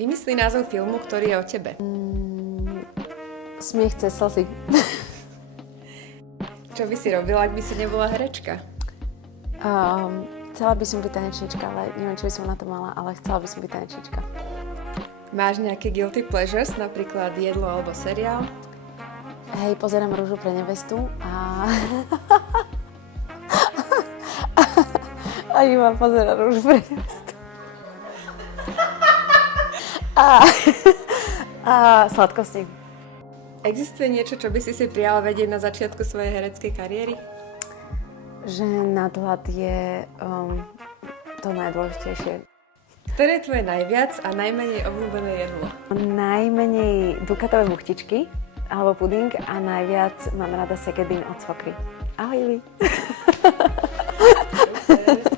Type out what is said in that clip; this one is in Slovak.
Vymyslí názov filmu, ktorý je o tebe. Smiech cez slzy. Čo by si robila, ak by si nebola herečka? Chcela by som byť tanečnička, ale neviem, čo by som na to mala, ale chcela by som byť tanečnička. Máš nejaké guilty pleasures, napríklad jedlo alebo seriál? Hej, pozerám Rúžu pre nevestu a... a iba pozerám Rúžu pre nevestu. A sladkosti. Existuje niečo, čo by si prijala vedieť na začiatku svojej hereckej kariéry? Že nadhľad je to najdôležitejšie. Ktoré je tvoje najviac a najmenej obľúbené jedlo? Najmenej dukatové buchtičky alebo puding a najviac mám rada sekedín od svokry. Ahoj, Ivi. Super.